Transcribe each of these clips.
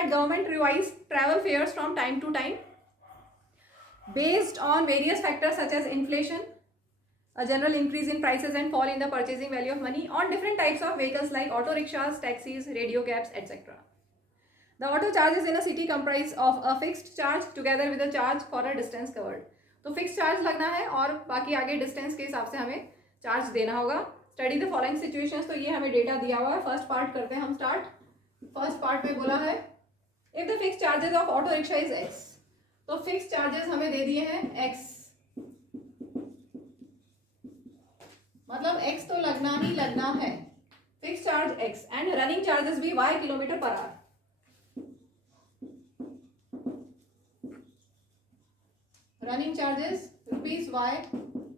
that government revise travel fares from time to time based on various factors such as inflation, a general increase in prices and fall in the purchasing value of money on different types of vehicles like auto rickshaws, taxis, radio cabs, etc. The auto charges in a city comprise of a fixed charge together with a charge for a distance covered. तो fix charge लगना है और बाकी आगे distance के हिसाब से हमें चार्ज देना होगा. Study the following situations. तो ये हमें डेटा दिया हुआ है. फर्स्ट पार्ट करते हैं हम स्टार्ट. फर्स्ट पार्ट में बोला है if the fix charges of auto rickshaw is x. तो फिक्स चार्जेस हमें दे दिए हैं एक्स, मतलब एक्स तो लगना ही लगना है. Fix charge x and running charges भी y kilometre per hour. Running charges rupees y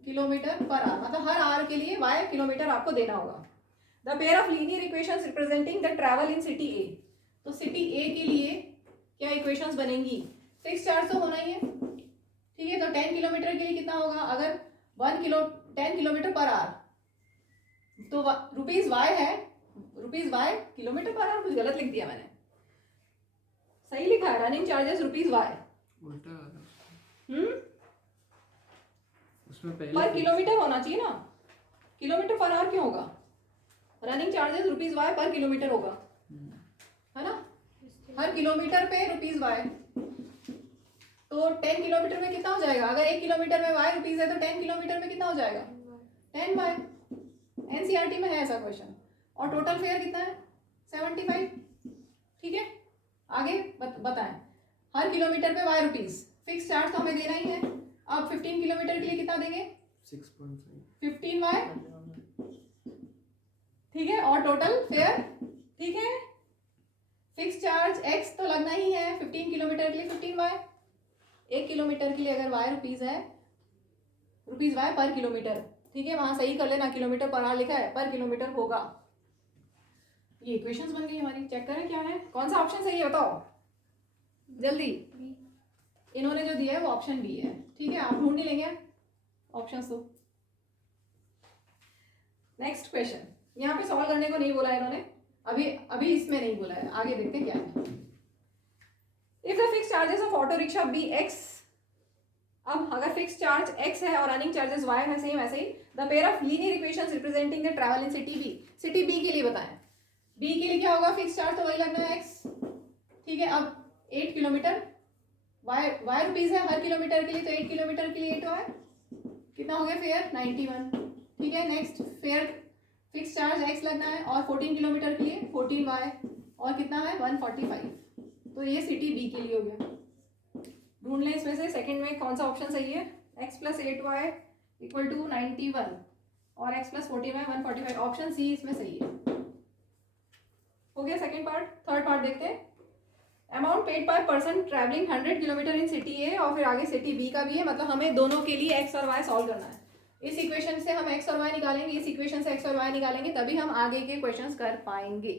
kilometre per hour, मतलब हर आवर के लिए वाई किलोमीटर आपको देना होगा. The pair of linear equations representing the travel in city A. तो city ए के लिए क्या इक्वेशंस बनेंगी? फिक्स चार्ज तो होना ही है, ठीक है. तो 10 किलोमीटर के लिए कितना होगा? अगर 10 किलोमीटर पर आवर तो रुपीज वाई है, rupees y kilometre per hour. कुछ गलत लिख दिया मैंने, सही लिखा है. रनिंग चार्जेस रुपीज वाई उसमें पहले पर किलोमीटर होना चाहिए ना. किलोमीटर पर आवर क्यों होगा? रनिंग चार्जेस रुपीज वाई पर किलोमीटर होगा, है ना. हर किलोमीटर पे रुपीज वाई. तो 10 किलोमीटर में कितना हो जाएगा? अगर 1 किलोमीटर में वाई रुपीज है तो 10 किलोमीटर में कितना हो जाएगा? 10 वाई. एनसीईआरटी में है ऐसा क्वेश्चन. और टोटल फेयर कितना है? 75. ठीक है, आगे बताएं. हर किलोमीटर पे वाई रुपीज. फिक्स चार्ज तो हमें देना ही है. अब 15 किलोमीटर के लिए कितना देंगे? 15 वाई. ठीक है, और टोटल फेयर. ठीक है, फिक्स चार्ज एक्स तो लगना ही है. 15 किलोमीटर के लिए 15 वाई. 1 किलोमीटर के लिए अगर वाई रुपीज है, रुपीज वाई पर किलोमीटर. ठीक है, वहां सही कर लेना, किलोमीटर पर आवर लिखा है, पर किलोमीटर होगा. ये इक्वेशंस बन गई हमारी. चेक करें क्या है, कौन सा ऑप्शन सही है बताओ जल्दी. इन्होंने जो दिया है वो ऑप्शन बी है. ठीक है, आप ढूंढ नहीं लेंगे ऑप्शंस. तो नेक्स्ट क्वेश्चन. यहाँ पे सॉल्व करने को नहीं बोला है इन्होंने, अभी इसमें नहीं बोला है. आगे देखते हैं क्या है. If the fix charges of auto rickshaw be x. अब अगर फिक्स चार्ज एक्स है और रनिंग चार्जेस वाई है, सेम ऐसे ही. The pair of linear equations representing the travel in city B. City B के लिए बताएं. बी के लिए क्या होगा? फिक्स चार्ज तो वही लगना है एक्स. ठीक है, अब 8 किलोमीटर वाई रुपीज है हर किलोमीटर के लिए. तो 8 किलोमीटर के लिए 8 वाई कितना हो गया? फेयर 91. ठीक है, next fair fix charge x लगना है और 14 किलोमीटर के लिए 14 वाई और कितना है? 145. तो ये सिटी बी के लिए हो गया. ढूंढ लें इसमें से सेकंड में कौन सा ऑप्शन सही है. x plus 8y equal to 91 और x plus 14y 145. Option C इसमें सही है. हो गया सेकंड पार्ट. थर्ड पार्ट देखते हैं. Amount paid per person travelling 100 kilometre in city A. और फिर आगे सिटी बी का भी है, मतलब हमें दोनों के लिए x और y सॉल्व करना है. इस इक्वेशन से हम x और y निकालेंगे, इस इक्वेशन से x और y निकालेंगे, तभी हम आगे के क्वेश्चंस कर पाएंगे.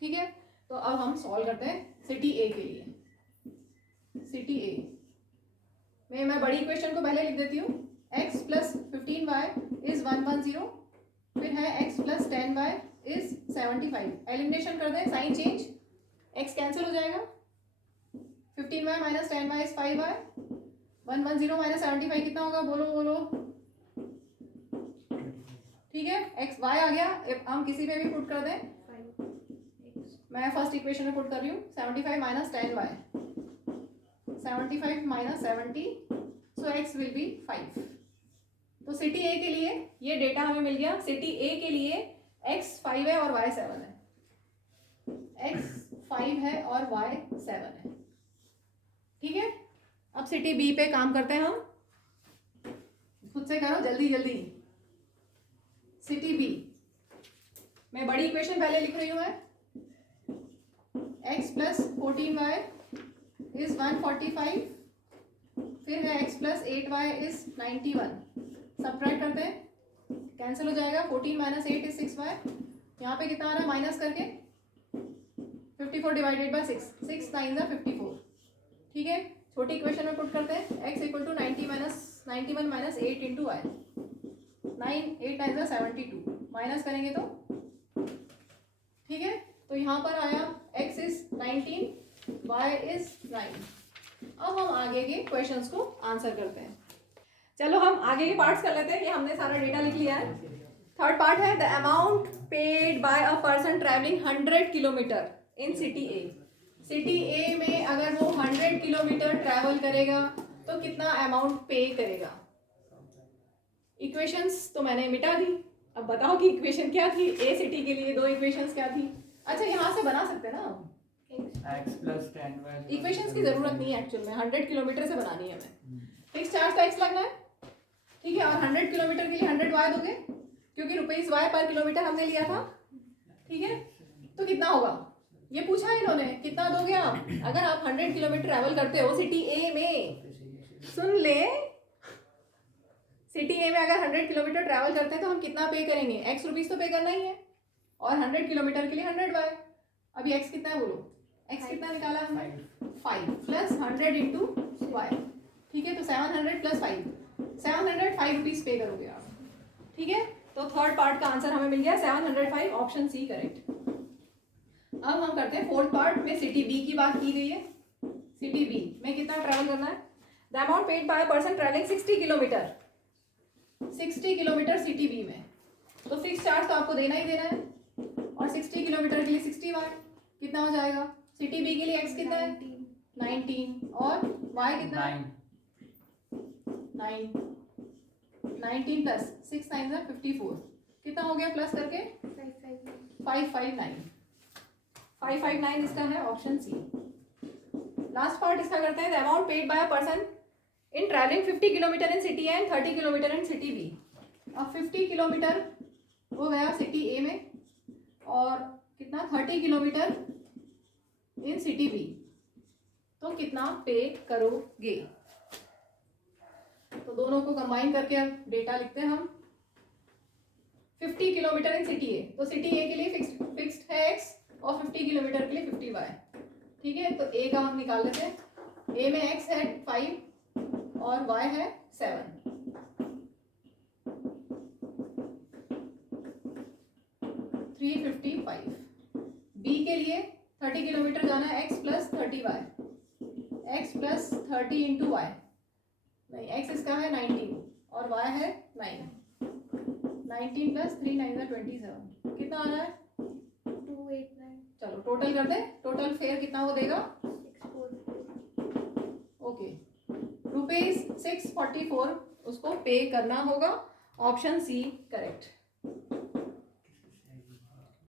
ठीक है, तो अब हम सॉल्व करते हैं सिटी ए के लिए. सिटी ए में मैं बड़ी इक्वेशन को पहले लिख देती हूँ. x plus 15y is 110. फिर है x plus 10y is 75. Elimination कर दें, साइन चेंज, x कैंसिल हो जाएगा. 15y minus 10y is 5y. 110 minus 75 कितना होगा? बोलो बोलो. ठीक है, x y आ गया. हम किसी पे भी पुट कर दें. मैं फर्स्ट इक्वेशन में पुट कर रही हूँ. 75 minus 10y, 75 minus 70, so x will be 5. तो सिटी ए के लिए ये डेटा हमें मिल गया. सिटी ए के लिए x 5 है और y 7 है. x 5 है और y 7 है. ठीक है, अब सिटी बी पे काम करते हैं हम. खुद से करो जल्दी जल्दी. सिटी बी मैं बड़ी इक्वेशन पहले लिख रही हूँ. x plus 14y is 145. फिर है x plus 8y is 91. Subtract करते हैं, कैंसिल हो जाएगा. 14 माइनस 8 इज 6y. यहाँ पे कितना आ रहा है माइनस करके? 54 डिवाइडेड बाय 6. 6 9 जा 54. ठीक है, छोटी इक्वेशन में पुट करते हैं. x equal to 91 minus 8 into y. 8 9 जा 72. माइनस करेंगे तो ठीक है. तो यहाँ पर आया x इज 19 y is 9। अब हम आगे के क्वेश्चंस को आंसर करते हैं। चलो हम आगे के पार्ट्स कर लेते हैं। ये हमने सारा डेटा लिख लिया है। थर्ड पार्ट है the amount paid by a person travelling 100 kilometre in city A. City A में अगर वो 100 किलोमीटर ट्रैवल करेगा तो कितना अमाउंट पे करेगा। इक्वेशंस तो मैंने मिटा दी। अब बताओ कि इक्वेशन क्या थी। ए सिटी के लिए दो इक्वेशंस क्या थी। अच्छा यहाँ से बना सकते हैं ना x plus 10y। इक्वेशंस की जरूरत नहीं है एक्चुअल में। 100 किलोमीटर से बनानी है हमें। फिक्स चार्ज का x लगना है, ठीक है। और 100 किलोमीटर के लिए 100y दोगे क्योंकि रुपीस y पर किलोमीटर हमने लिया था, ठीक है। तो कितना होगा ये पूछा है इन्होंने, कितना दोगे आप अगर आप 100 किलोमीटर ट्रैवल करते हो सिटी ए में। सुन ले, सिटी ए में अगर 100 किलोमीटर ट्रैवल करते हैं तो हम कितना पे करेंगे। x रुपीस तो पे करना ही है और 100 किलोमीटर के लिए 100y। अभी x कितना है बोलो। x कितना निकाला हमने 5 प्लस 100 इंटू y, ठीक है। तो 700 प्लस 5 705 रुपीज पे करोगे आप, ठीक है। तो थर्ड पार्ट का आंसर हमें मिल गया 705, ऑप्शन सी करेक्ट। अब हम करते हैं फोर्थ पार्ट में। सिटी बी की बात की गई है। सिटी बी में कितना ट्रैवल करना है। The amount paid by person travelling 60 kilometre 60 kilometre city B में। तो फिक्स चार्ज तो आपको देना ही देना है और 60 किलोमीटर के लिए 60 वाट कितना हो जाएगा। सिटी बी के लिए x कितना है 19 और y कितना है 9। 19 प्लस 6 9 54 कितना हो गया प्लस करके 559 इसका है ऑप्शन सी। लास्ट पार्ट इसका करते हैं the amount paid by a person in travelling 50 kilometre in city A and 30 kilometre in city B. अब 50 किलोमीटर हो गया सिटी ए में और कितना 30 किलोमीटर इन सिटी बी, तो कितना पे करोगे। तो दोनों को कंबाइन करके अब डेटा लिखते हैं हम। 50 किलोमीटर इन सिटी ए, तो सिटी ए के लिए फिक्स्ड है x और 50 किलोमीटर के लिए 50y, ठीक है। तो a का हम निकाल लेते हैं। a में x है 5 और y है 7। 355। b के लिए 30 किलोमीटर जाना है x plus 30y, x plus 30 into y. नहीं, x इसका है 19 और y है 9। 19 प्लस 3 9 27 कितना आ रहा है 289। चलो टोटल कर दे। टोटल फेयर कितना वो देगा 644। ओके रुपीज 644 उसको पे करना होगा। Option C correct.